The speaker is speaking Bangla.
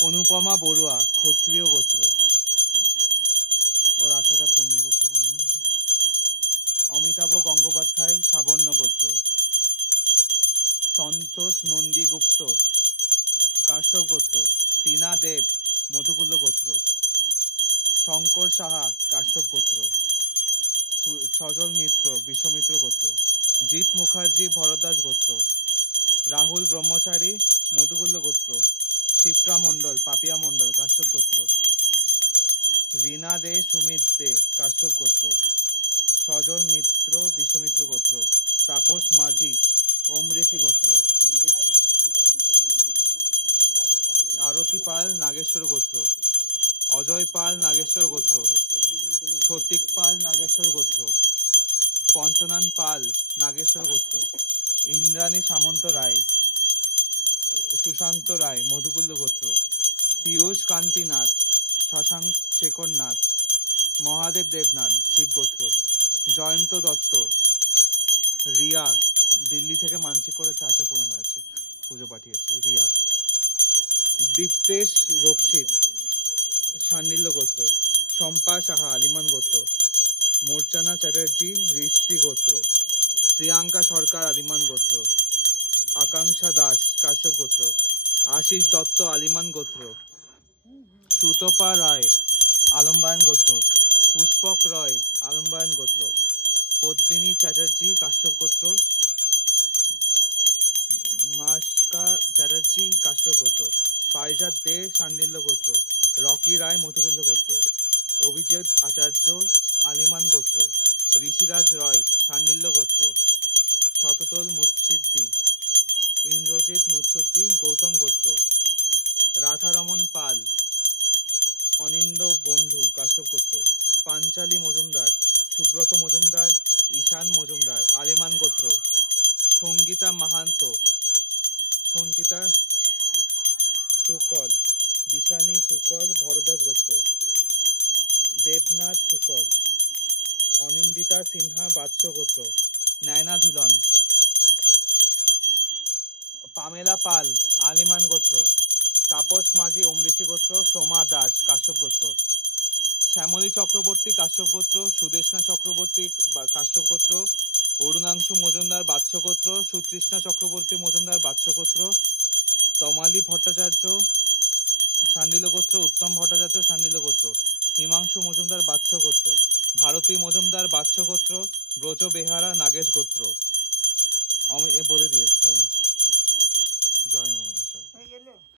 অনুপমা বড়ুয়া, ক্ষত্রিয় গোত্র। ওর আশাটা পূর্ণ করতে অমিতাভ গঙ্গোপাধ্যায়, সাবর্ণ গোত্র। সন্তোষ নন্দী গুপ্ত, কাশ্যপ গোত্র। টিনা দেব, মধুকুল্ল গোত্র। শঙ্কর সাহা, কাশ্যপ গোত্র। সজল মিত্র, বিশ্বমিত্র গোত্র। জিৎ মুখার্জি, ভরদ্বাজ গোত্র। রাহুল ব্রহ্মচারী, মধুকুল্ল গোত্র। শিপ্রা মণ্ডল, পাপিয়া মণ্ডল, কাশ্যপ গোত্র। রীনা দে, সুমিত দে, কাশ্যপ গোত্র। সজল মিত্র, বিশ্বমিত্র গোত্র। তাপস মাঝি অমরেচি গোত্র। আরতি পাল, নাগেশ্বর গোত্র। অজয় পাল, নাগেশ্বর গোত্র। সতিক পাল, নাগেশ্বর গোত্র। পঞ্চনান পাল, নাগেশ্বর গোত্র। ইন্দ্রাণী সামন্ত রায়। সুশান্ত রায়, মধুকুল্ল গোত্র, পীয়ূষ কান্তি নাথ শশাঙ্ক শেখর নাথ মহাদেব দেবনাথ, শিব গোত্র, জয়ন্ত দত্ত, রিয়া, দিল্লি থেকে মানসিক করেছে, আশা পূরণ হয়েছে, পুজো পাঠিয়েছে, রিয়া। দীপ্তেশ রক্ষিত সান্ডিল্য গোত্র, শম্পা সাহা, আলিমান গোত্র, মোর্চানা চ্যাটার্জি, ঋষি গোত্র, প্রিয়াঙ্কা সরকার, আলিমান গোত্র আকাঙ্ক্ষা দাস, কাশ্যপ গোত্র। আশিস দত্ত, আলিমান গোত্র। সুতপা রায়, আলম্বায়ন গোত্র। পুষ্পক রয়, আলম্বায়ন গোত্র। পদ্মিনী চ্যাটার্জি, কাশ্যপ গোত্র। মাসকা চ্যাটার্জি, কাশ্যপ গোত্র। পারিজাত দে সান্ডিল্য গোত্র। রকি রায় মধুকুল্ল গোত্র। অভিজিৎ আচার্য, আলিমান গোত্র। ঋষিরাজ রয় সান্ডিল্য গোত্র। শততল মুৎসিদ্ধি। ইন্দ্রজিৎ মুৎসুদ্দি গৌতম গোত্র। রাধারমন পাল, অনিন্দ বন্ধু, কাশ্যপ গোত্র। পাঞ্চালী মজুমদার, সুব্রত মজুমদার, ঈশান মজুমদার, আলিমান গোত্র। সঙ্গীতা মাহান্ত, সঞ্চিতা সুকল, দিশানি সুকল, ভরদাস গোত্র। দেবনাথ সুকল, অনিন্দিতা সিনহা বাৎস গোত্র। নয়না ধিলন পামেলা পাল, আলিমান গোত্র, তাপস মাঝি অমৃষি গোত্র, সোমা দাস, কাশ্যপ গোত্র। শ্যামলী চক্রবর্তী, কাশ্যপ গোত্র সুদেশনা চক্রবর্তী কাশ্যপ গোত্র, অরুণাংশু মজুমদার বাৎস গোত্র, সুতৃষ্ণা চক্রবর্তী, মজুমদার বাৎস গোত্র, তমালী ভট্টাচার্য, সান্ডিল গোত্র, উত্তম ভট্টাচার্য, সান্ডিল গোত্র, হিমাংশু মজুমদার বাৎস গোত্র, ভারতী মজুমদার বাৎস গোত্র, ব্রজ বেহারা, নাগেশ গোত্র।